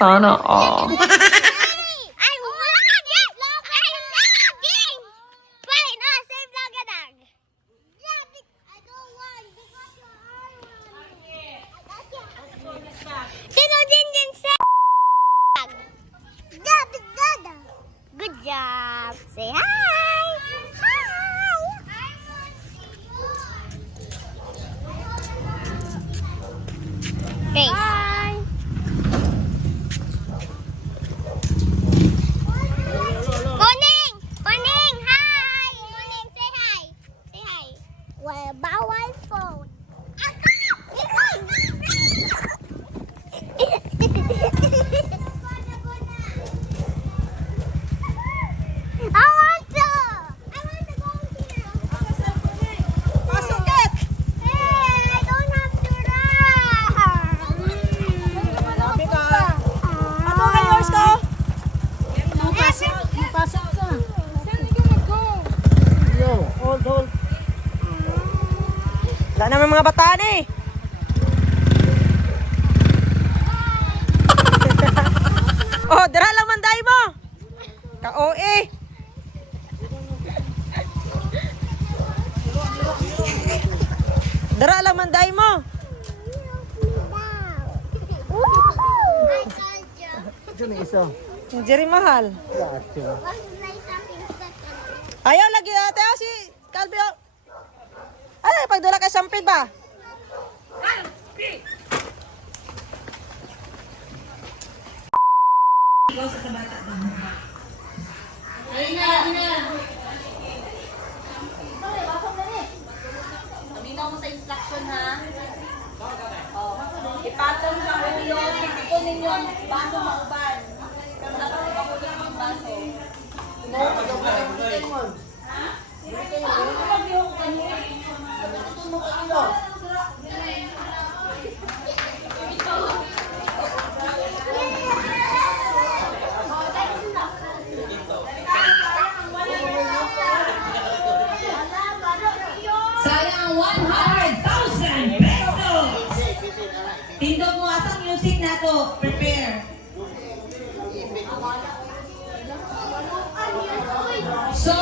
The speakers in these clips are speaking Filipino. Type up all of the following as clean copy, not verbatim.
Sana all. Good job. Say hi. Hi. Okay. Hi. Morning. Morning. Hi. Morning. Say hi. Say hi. Well, bawal phone. I want to go here. Pasok! Hey, I don't have to run. Sabi ka. Ano ka yours to? Pasok ka. Saan you gonna go? Yo, hold. Wala naman mga bataan eh. Oh, dira lang manday mo. Ka-OA. Dara lang manday mo. I told you. Ito na isa. Yung Jerry mahal. What's like something stuck on Ayaw lagi ate si Calvio. Ay, pagdala kay Sampid ba? Minaw mo sa instruction ha. Ipatong sa ulo, titikon ninyo ang baso sa uban. Pero dapat ipahulog yung baso. Sayang 100,000 pesos! Tindog mo asang music na to. Prepare. So,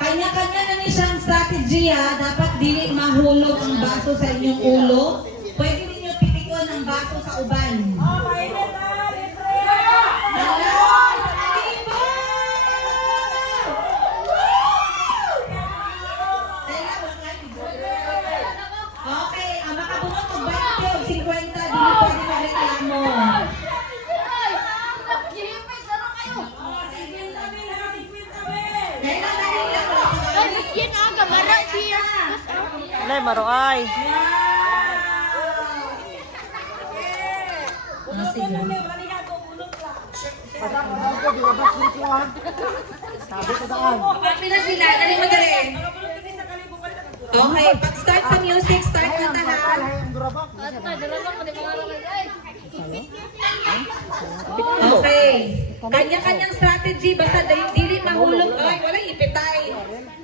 kanya-kanya na ni siyang strategy ha. Dapat dili mahulog ang baso sa inyong ulo. Pwede ninyo pitikon ang baso sa uban. Okay, ang makabunot ng 20 o 50, dili pwede magreklamo. Nay maroay. Pila sila, dali mo dali. Okay, pag-start sa music, start mo na ha. Okay. Kanya-kanyang strategy, basta dili mahulog. Ay, walang ipitay.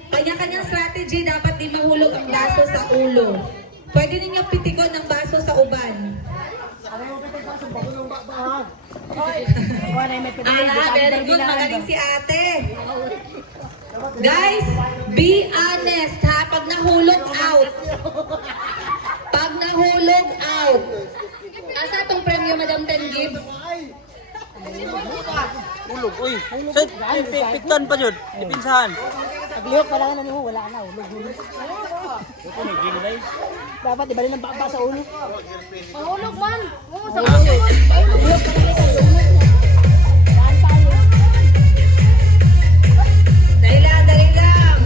Kanya-kanyang strategy, dapat di mahulog ang baso sa ulo. Pwede ninyo pitikon ng baso sa uban. Very good. Magaling si ate. Guys, be honest ha. Pag nahulog out. Pag nahulog out. Asa itong premyo, Madam Ten Gibbs? Ulog, uy. Piktan pa yun. Ipinsahan. Naglihok pa lang na niyo, wala na, ulog. Dapat ibalik ng baba sa ulo. Mahulog man. Oo, sa ulo. Naglihok pa lang sa ulo. Daan tayo. Dali lang, dali lang.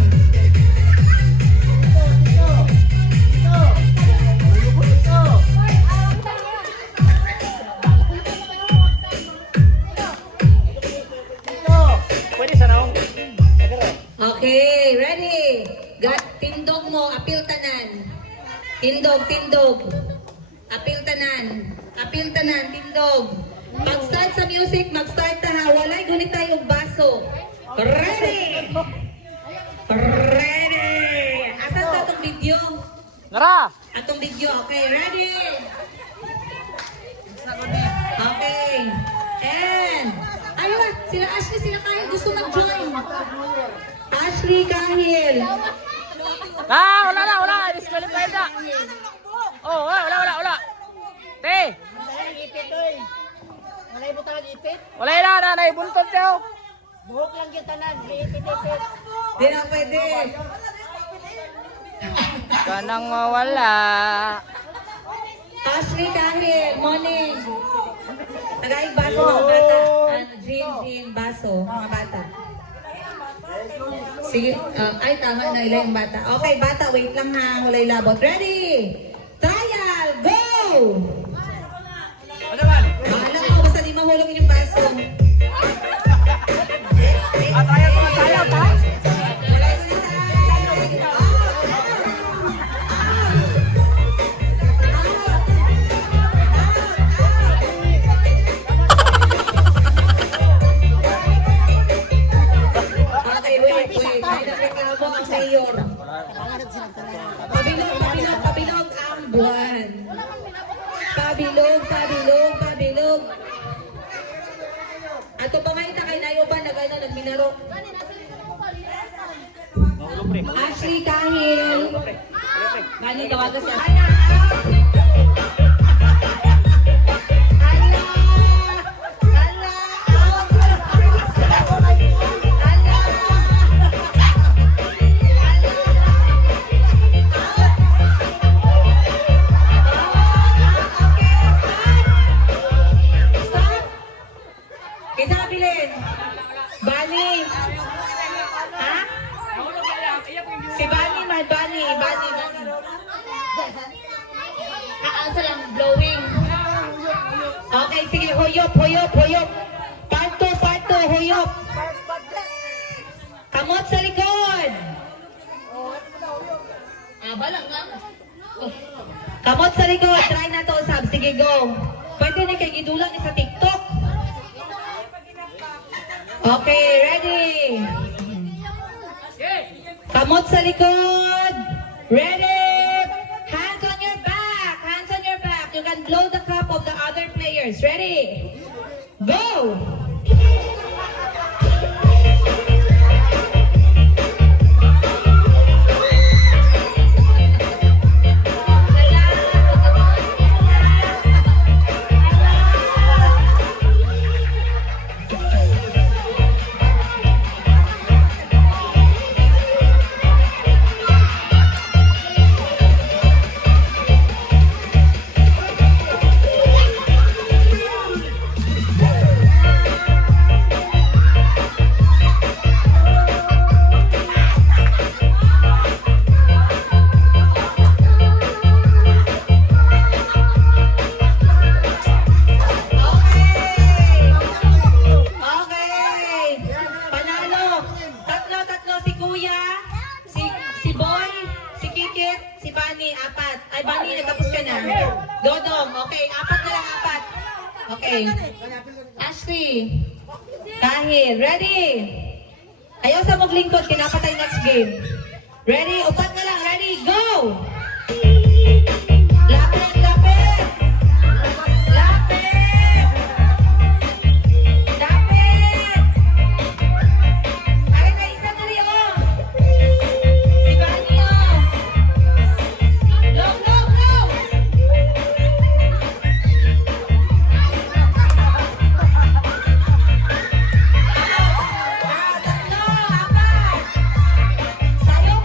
Pwede sa naong. Okay, ready? Got tindog mo, apil tanan. Tindog, tindog. Apil tanan. Apil tanan, tindog. Pag-start sa music, mag-start ta ha. Walay gunit tayong baso. Ready? Ready! Asan sa itong video? Nara! Atong video, okay, ready? Okay. Sila Ashley, sila Kahil gusto mag-join. Ashley, Kahil. Wala. Disqualified na. Oh, wala. Te. Wala na, naibuntot daw. Buhok lang kita nan, ipit-ipit. Di na pwede. Kanang mawala. Ashley, Kahil, morning. Tagaig baso mga bata. Jean, baso, mga bata. Sige, ay tama na ila yung bata. Okay, bata, wait lang ha. Wala labot. Ready? Trial, go! Bahala ko, basta di mahulog yung baso. Tayo, ta? Okay, wait. May nagreklamo ang mayor. Pabilog ang buwan. Pabilog. Ato pa nga ita kay nayo ba nagminarok? Ashley, Kahil. Bani, tawagan sa Bani. Ha? Si Bani man, Bani. Sa lang, blowing. Okay, sige, huyop. Part 2, huyop. Kamot sa likod. Balang nga. Kamot sa likod, try na to, Sab. Sige, go. Pwede na kay gidulang sa TikTok. Okay, ready? Kamot sa likod. Ready? Hands on your back. You can blow the cup of the other players. Ready? Go! Dodong, okay, apat na lang, apat. Okay. Ashley, Kahil, ready? Ayaw sa maglingkod, kinapatay next game. Ready? Upat na lang, ready? Go! Lapit! Lapit! Ay, naisa na rin, oh! Si Bani, oh! Go! Sayaw!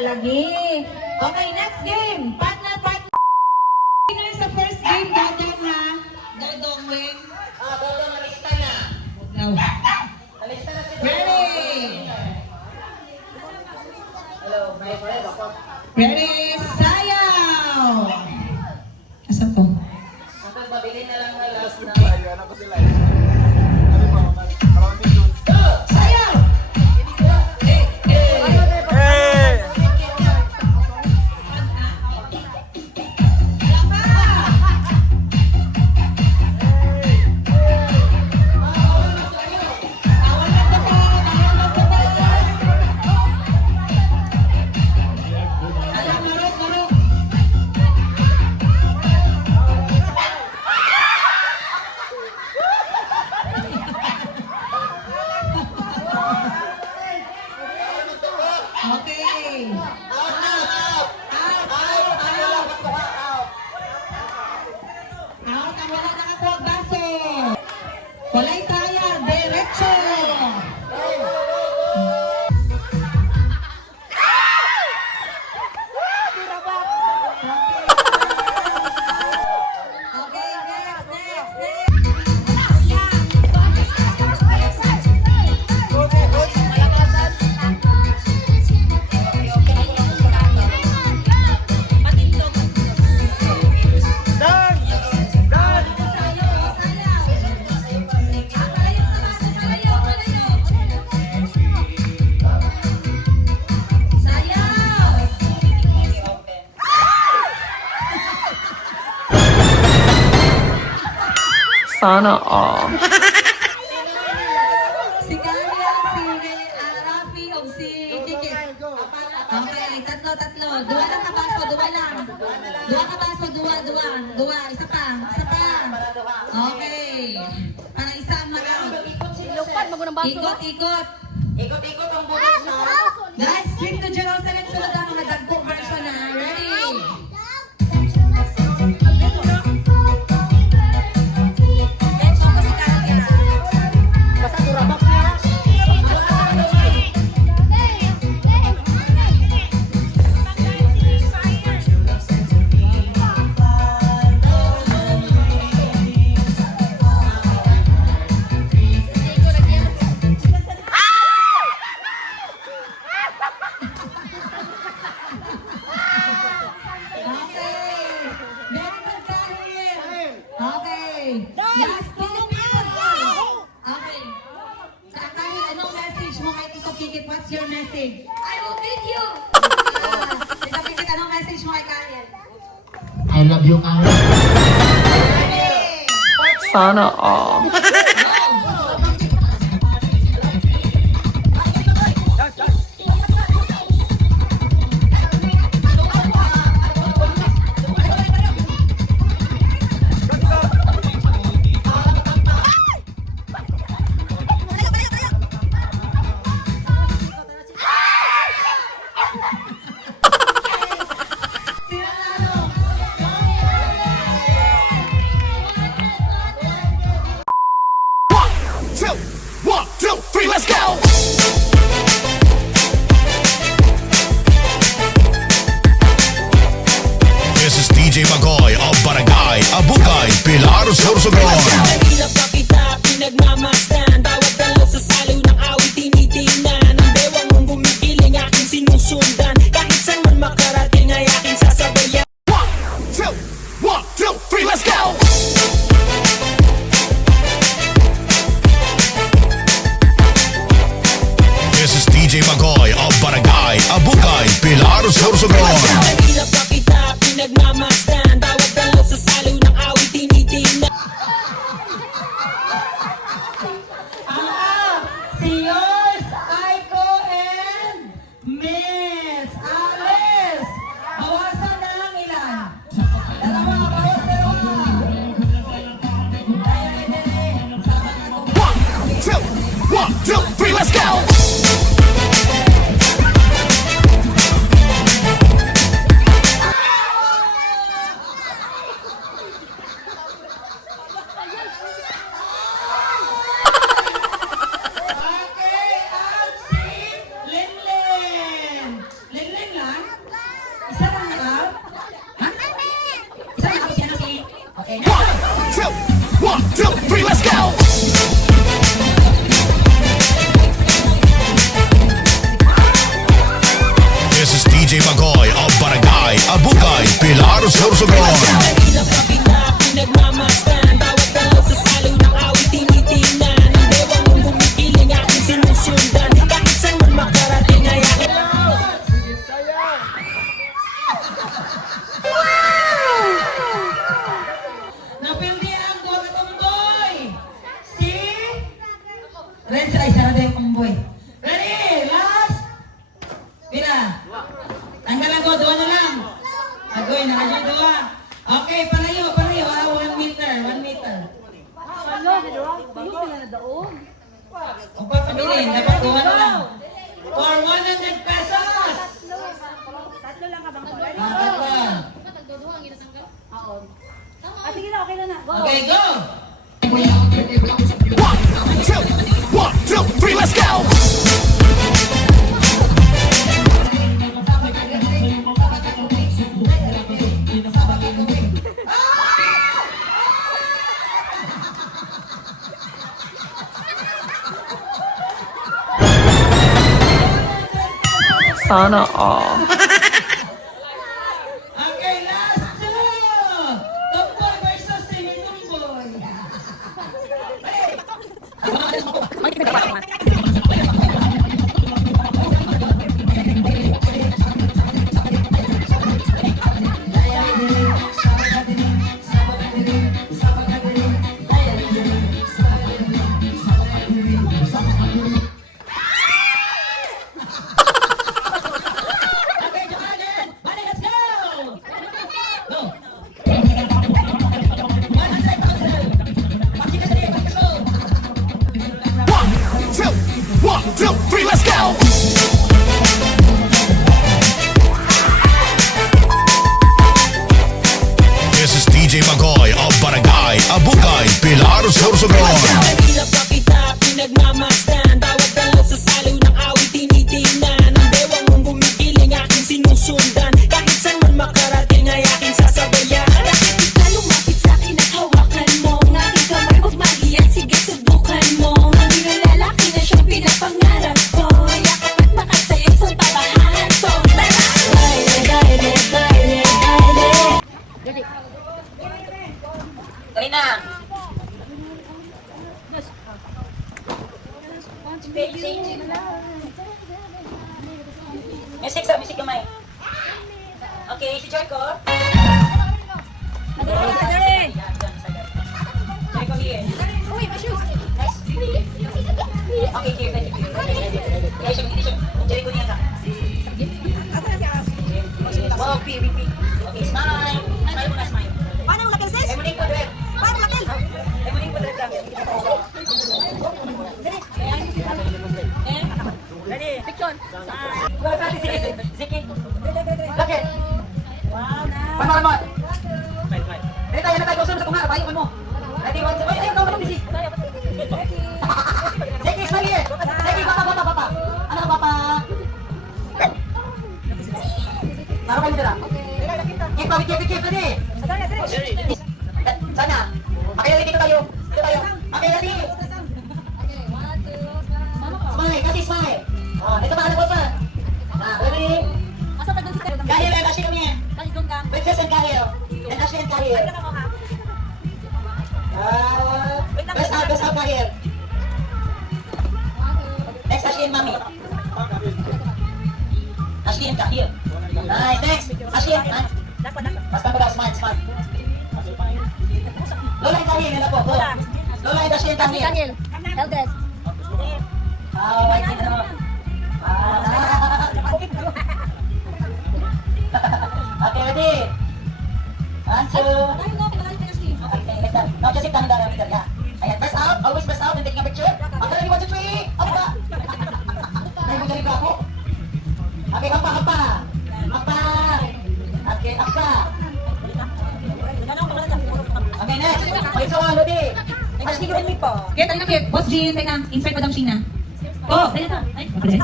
lagi. Okay, next game. Partner. Winner sa first game, Dodong ha. Dodong win. Dodong, nalista na. No. Nalista na si Ready? Hello, may friend ako. Ready? Sayaw! Asa ko? Ang mabili na lang na last na. Sayaw! Okay. Out ang wala nakakuha baso. Walay taya, diretso. Okay, next. Sana all. Si Kalia, si Rafi, o si Kiki. Okay, tatlo. Dua lang ka baso, dua lang. Dua ka baso, dua. Isa pa. Okay. Para isang mag-out. Lupan, magunang baso. Ikot. Ikot-ikot ang bukas na. Guys, stream to Jerusalem. Sunod ang mga dagpong version na. Ready? Okay. Last two people. Okay. Kahit anong message mo kay Tito Kikit, what's your message? I will beat you. Tito Kikit, anong message mo kay Karen? I love you, Karen. Ready? Sana all. One, two, three, let's go! This is DJ Magoy of Barangay Abukay, Pilar, Sorsogon. Mahirap pa kita, pinagmamasdan. Bawat dalaw sa saliw ng awit tinitingnan. Ang bewang mong gumigiling aking sinusundan. Kahit saan man makarating ay aking sasabayan. One, two, three, let's go! This is DJ Magoy of Barangay Abukay, Pilar, Sorsogon. Mahirap pa kita, pinagmamasdan. Bawat dalaw sa saliw ng awit tinitingnan. Si yours, Aiko and Miss Alice. Bawasan na ang ilan. Dalawa, bawas dalawa. One, two, three, let's go! Okay, at si Linlin. Linlin lang? Renz, ay sarado yung kumboy. Ready? Last! Pila? Tanggalan ko, duwa na lang. Agoy, nakadyo duwa. Okay, palayo. 1 meter. Kung papabilin, dapat duwa na lang. For 100 pesos! Tatlo lang ka bang ko? Tatlo. Sige na, okay na. Go. Okay, go! 1, 2, 3, let's go! Sana all. Okay, last two! Tumboy versus semi-tumboy. Okay, Johanan! Money, let's go! Go! 100,000! Paki ka dali, paki ka go! 1, 2, 3, let's go! This is DJ Magoy of Barangay Abukay, Pilar, Sorsogon. Kanila pa kita pinagmamasdan. Bawat dalaw sa saliw ng awit tinitingnan. Ang bewang mong gumigiling aking sinusundan. Kahit saan man makarating ay aking sasabayan. Bakit ka lumapit sa'kin at hawakan mo? Ang aking kamay, huwag mahiyan, sige subukan mo. Hindi na lalaki na siyang pinapangarap ko. Yakap at makasayang sa pabahan to. Tara! Baile. Dali na! Music sa music kamay. Okay, si Jericho. Jericho here. Okay, here. Thank you. Jericho niya ka. Wow, repeat. Okay, smile. Smile muna, smile. Paano yung lapil, sis? Emuning po, Dred. Paano lapil? Emuning po, Dred lang. Ready? Picture. Ziki. Lakit. Wow, na. Paano? Ready tayo na tayo. Gusto mo sa kumara. Payukan mo. Ready, 1, 2. Ay, ikaw ka busy. Ziki, smile here. Ziki, papa. Ano ka, papa? Para kayo sila. Keep, ready? Sana. Okay, dito tayo. Okay, ready? Smile, kasi smile. Oh, ito pa, ano pa? Ready? Kahil, and Ashley kami. Princess and Kahil. And Ashley and Kahil. Best out, Kahil. Next, Ashley and Mami. Ashley and Kahil. Nice, next. Ashley and... Basta ko daw, smile. Lola and Kahil, yan na po. Lola and Ashley and Kahil. Eldest. Right, yun na. Okay, ready? 1, 2. Okay, let's start. Now, just sit down and down. Yeah. Ayan, press out. Always press out and taking a picture. Okay, ready? 1, 2, 3. Up ka. Ay, magaling ka ako. Okay, hapa. Okay, up ka. Okay, next. Okay, so, ready? Ashley, you and me po. Kaya tayo na, Boss Jean, teka, insert Madam Sheena. Oh, tayo na. Ay, okay.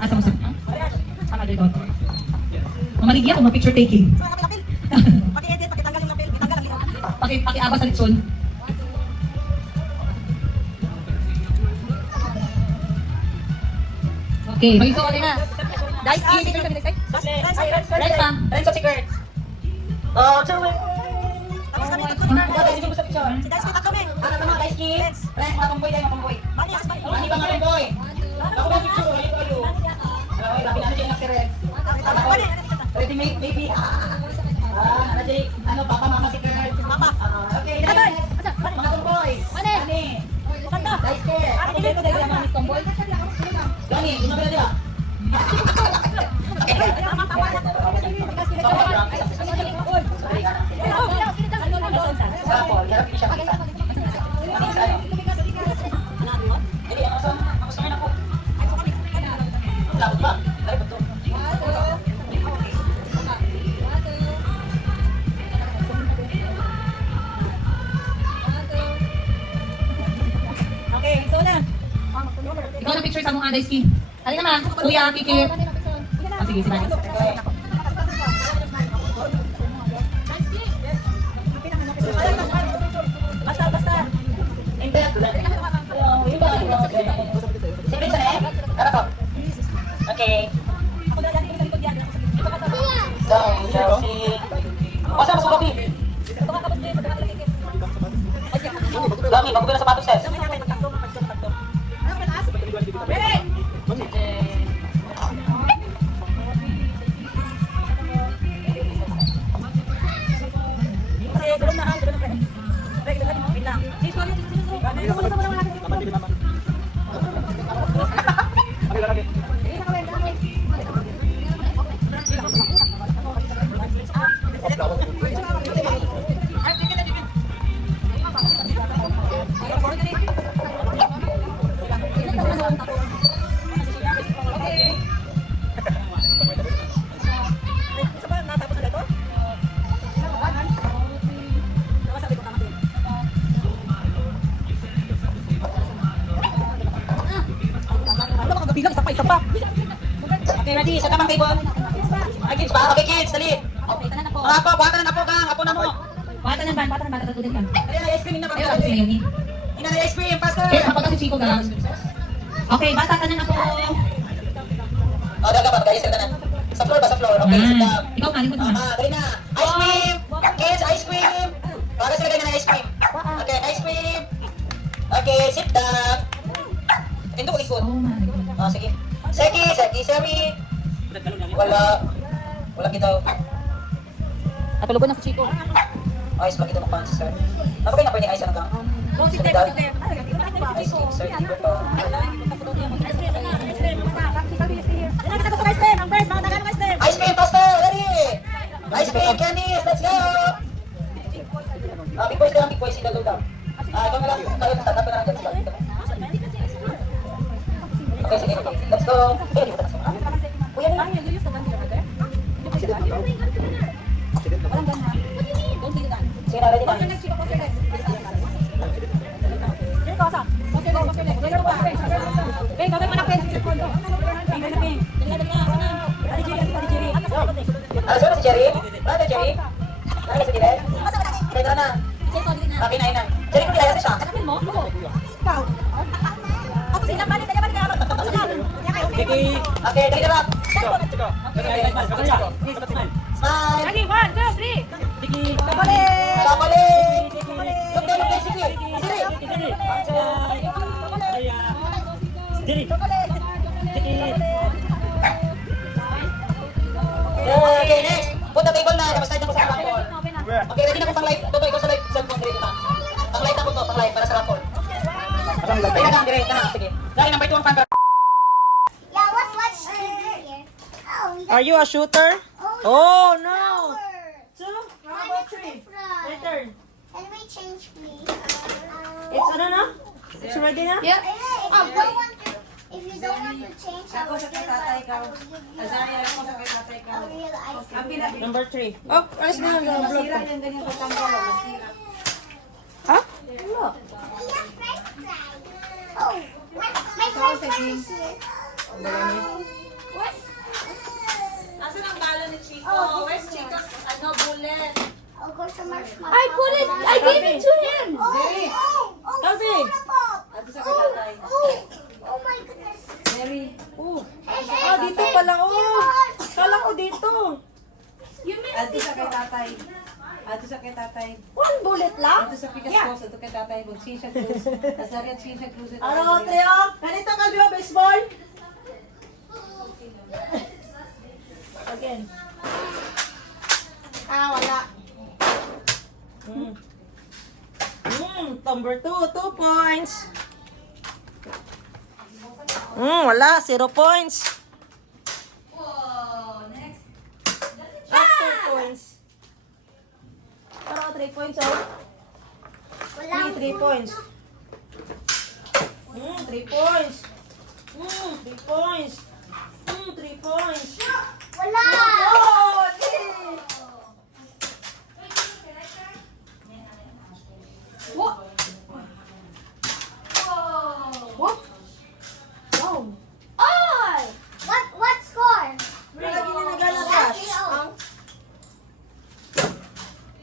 Asa mo sa... Sama dito. Mamaligyan ako, ma-picture taking. Paki-edit, pakitanggal yung lapil. Itanggal ang lihok. Paki-aba sa litson. Okay, mag-iso ka na. Dice, i-picture kami next time. Right, ma'am. Right, so, si Kurt. Oh, Chewy. Tapos kami, tatlo na. Dice, mo sa picture. Si Dice, kita kami. Ano naman, Dice, kids? Friends, matumboy tayo, matumboy. Mani, asma. Mani ba matumboy? Ako ba picture? Ready ko kayo. Okay, labi na dyan lang si Rex. Ready, maybe. Ano dyan? Ano, papa, mama, si Kurt. Papa. Okay, next. Mga tumboy. Mani. Dice, care. Dili ko, dili. tomboy. Gani, gumabila dia. Okay, so na. Ikaw na picture sa mong Anday Ski. Halika naman, Kuya, Kiki. Sige, sige. Basta. Okay. Masa masuk kopi? Dami, bago na sapatos, Ses. Okay, ready? Sa tamang table. Okay, kids ba? Okay, kids, dali. Okay, tanan ako. Mga apo, buhatan na po kang. Apo na mo. Bata ng ban, tatulad ka. Dali na ice cream na Ayun, pa. si Leonie. Ina na ice cream, faster. Eh, kapag si Chico ka. Okay, bata ka na ako. Oh, daga ba? Guys, sa tanan. Sa floor ba? Sa floor. Okay, sit down. Ikaw, malikot naman. Dali na. Ice cream. Kids, ice cream. Para sila ganyan na ice cream. Okay, ice cream. Okay, sit down. Ito ko likod. Oh my God. Ah, sige. Seki, Seri. Wala kita. Natulog ko na si Chico. Ice ba kita mapan, sir? Napakay na pa ni ice ano ka? Sit there. Ice cream, sir. Dito pa. Ice cream, faster! Dali! Ice cream, candies! Let's go! Big boys ka lang, big boys. Ikaw daw. Ikaw na lang. Tayo na, tatapin na lang dyan sila. Okay, sige, okay. Let's go. Eh, di ba tatas mo? Kuya na lang. Sige na, ready na. Ano si Jerry? Ano Jerry? Ano si Jerry? Okay, tara na. Okay, na. Jerry, kung kilala siya. Okay, dali na lang. Smile. Lagi, 1, 2, 3. Chocolate. Look there, sige. Okay, next. Put the table na. Tapos tayo na po sa rapol. Okay, ready na po pang light. Toto, ikaw sa light. Cellphone, ready na. Pang light na po to, pang light para sa rapol. Ready na, ready na. Sige. Dahil number 2 ang fan. Yeah, what's here? Oh, we got Are you a shooter? Oh, no. 2, how about 3? My turn. Can we change, please? It's ano na? It's ready na? If you don't want to change, I will give you a real ice cream. Number 3. Oh, alis na yung blue. Ha? We have french fries. Oh, my french fries is here. Where's... Asan ang balo ni Chico? Where's Chico's bullet? I'll go to marshmallow. I gave it to him. Calvi. Oh my goodness. Oh, dito pala. Oh, kala ko dito. Ato sa kay tatay. One bullet lang? Ato sa pikas ko, ato kay tatay. Magsisya cruise. Asagat sisya cruise. Ano, Teo? Ganito ka, Bio, baseball? Again. Wala. Number 2, 2 points. Wala. 0 points. After points. Parang 3 points, oh. Wala. 3 points. 3 points. 3 points. 3 points. Wala. What score? Lagi na naglalabas.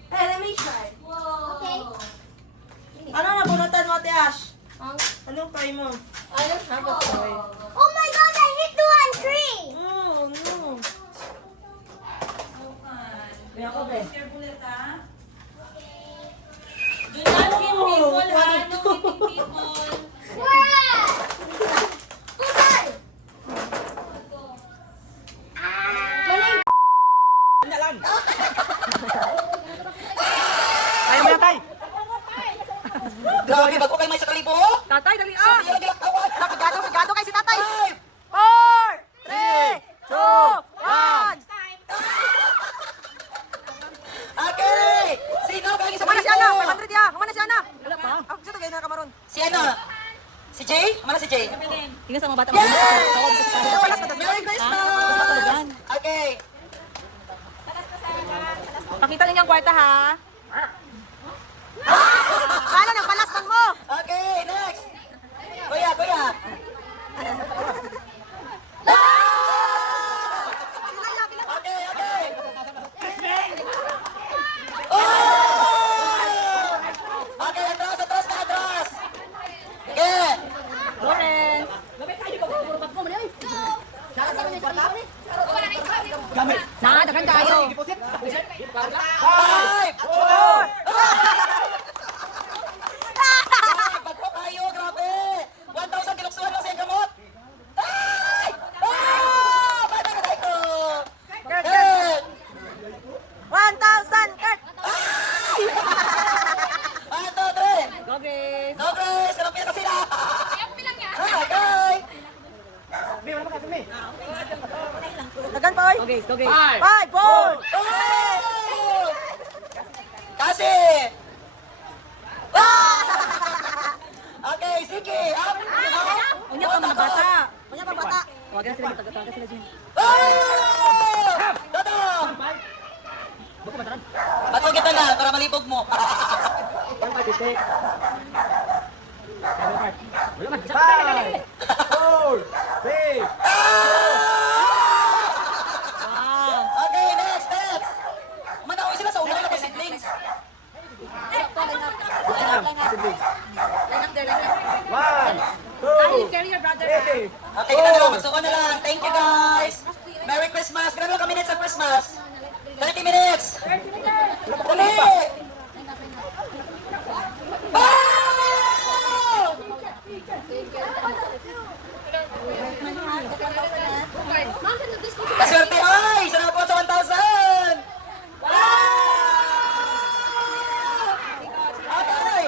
Hey, let me try. Okay. Ano nabunutan mo, Ate Ash? Anong try mo? Oh my God! I hit 2 and 3. Oh, no. Kaya ko, be. Do not hit people, ha? No hitting people. Ayaw mo na, tay. Grabe, bago kayo may sa kalibo. Tatay, dali ah. Pigado kayo si tatay. 4, 3, 2, 1. Okay. Sino galing sa Kumana si kalibo? Ana, 500 ya. Kumana si Ana. Wala pa. Ako sito gaya na kamaron. Si ano? Si Jay? Mana si Jay? Tingnan sa mga bata. Merry Christmas! Okay. Pakita ninyo ang kwarta ha. Kala ng palastan mo. Okay, next. Kuya, kuya. Okay, okay. Oh! Okay, atras, atras na, atras. Okay. Lawrence. Na, dagan kayo. 5! Bagpo kayo, grabe! 1,000 kiloksuhan lang sa yung gamot! Ay! Ah! Bata ka tayo! Kurt! 1,000, Kurt. 1, 2, 3! Go, Grace. No, Grace! Kalapit na sila! Okay! Dagan pa, oy. Go, Grace. Go, Grace. 5, 4. Oh! Kasi! Ah! Okay, sige! Up! Up! Unya pa mga bata. Unya pa bata. Tawagan sila, tawagan sila dyan. Oh! Toto! Ba't mo kita na para malibog mo? Okay, next, next! Manawin sila sa ulan ng siblings. Okay, kita na lang. Magsuko na lang. Thank you, guys. Merry Christmas. Grabe lang kami minutes sa Christmas. 30 minutes. Dali! Wow! Kaswerte, ay! Sana po sa 1,000! Wow! Okay!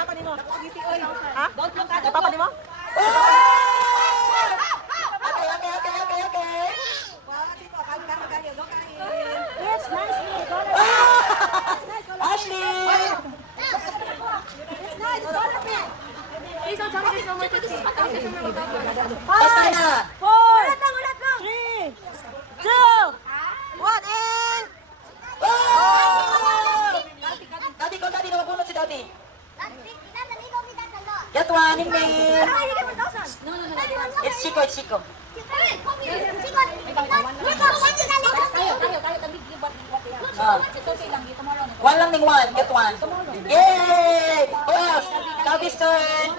Ha? Papa mo? Okay, okay, okay, okay, okay. Ashley! Basta na! 4, 3, 2, 1, and... Oh! Daddy ko, daddy, nawabunod si daddy. Get one, Ning Ning. It's Chico, it's Chico. One lang Ning one, get one. Yay! Who else? Calby's turn.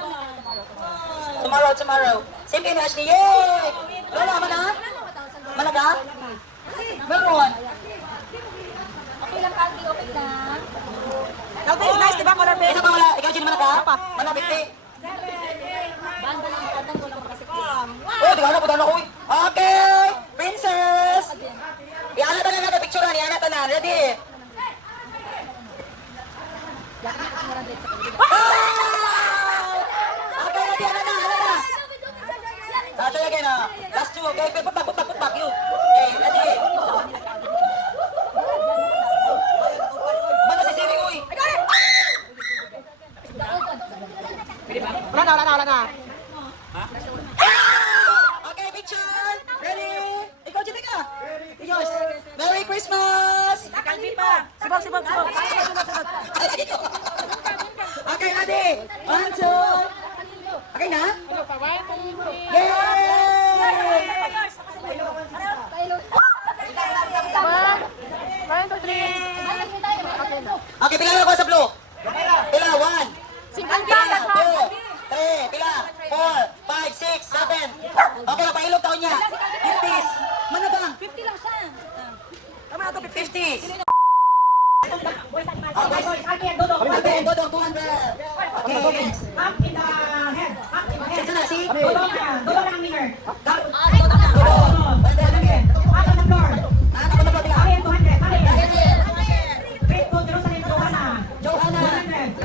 Tomorrow, tomorrow. Same kayo, Ashley. Yay! Lola, mana? Mana ka? Meron. Calvin is nice, di ba? Color pen. Isa pa wala. Ikaw, Jin, mana ka? Mana, Bikti? Oh, di ka na, puta na ko. Okay! Princess! Iana ta na natin picturean. Iana ta na. Ready? Wow! Okay, ready. Ano na, ano na. Try again, Last two, okay? Put back, you. Okay, ready? Mana si Siri, uy? Wala na. Okay, picture. Ready? Ikaw, Jimika. Ikaw. Merry Christmas! Kalbi pa. Sibog. Okay, ready? 1, 2. Okay na? Yay! Okay, pila na ako sa blue. Pila, 1. Pila, 2. 3. Pila, 4, 5, 6, 7. Okay, pailog taon niya. 50s. Mana bang? 50 lang siya. Tama na to, 50s. Again, Dodong, 200. Okay, next. Up in the head. Ito na, si? Dodong ang winner. Dodong. Okay. Out on the floor. Ano ko na ba, pila? Again, 200. Great to Jerusalem, Johanna. Johanna. 100.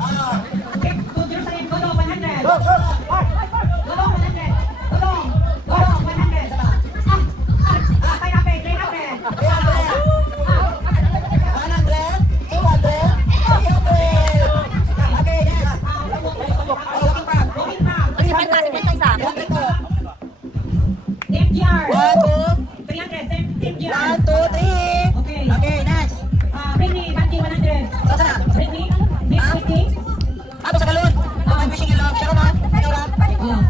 Ah. Great to Jerusalem, Dodong, 100. Dodong, 100. Dodong, 100. Rape. 100, 200, 300. Okay, next. Walking back. Okay, to. FGR. 1, 300. FGR. 2, 3. Okay. Okay, next. Britney, Banji, 100. Saan na? Britney, next 50. Ato sa galon. I'm wishing you love. Sharon, ha? Ikaw, ha?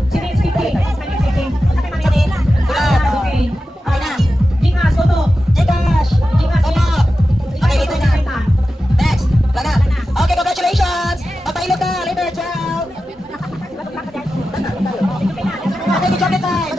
Sini, 50. Spanish 50. Bulat. Okay. Okay na. Gingas, Soto. Gcash. Opo. Okay, dito na. Next. Wala na. Okay, congratulations. Papailog ka. Later, ciao. Okay, good job, time.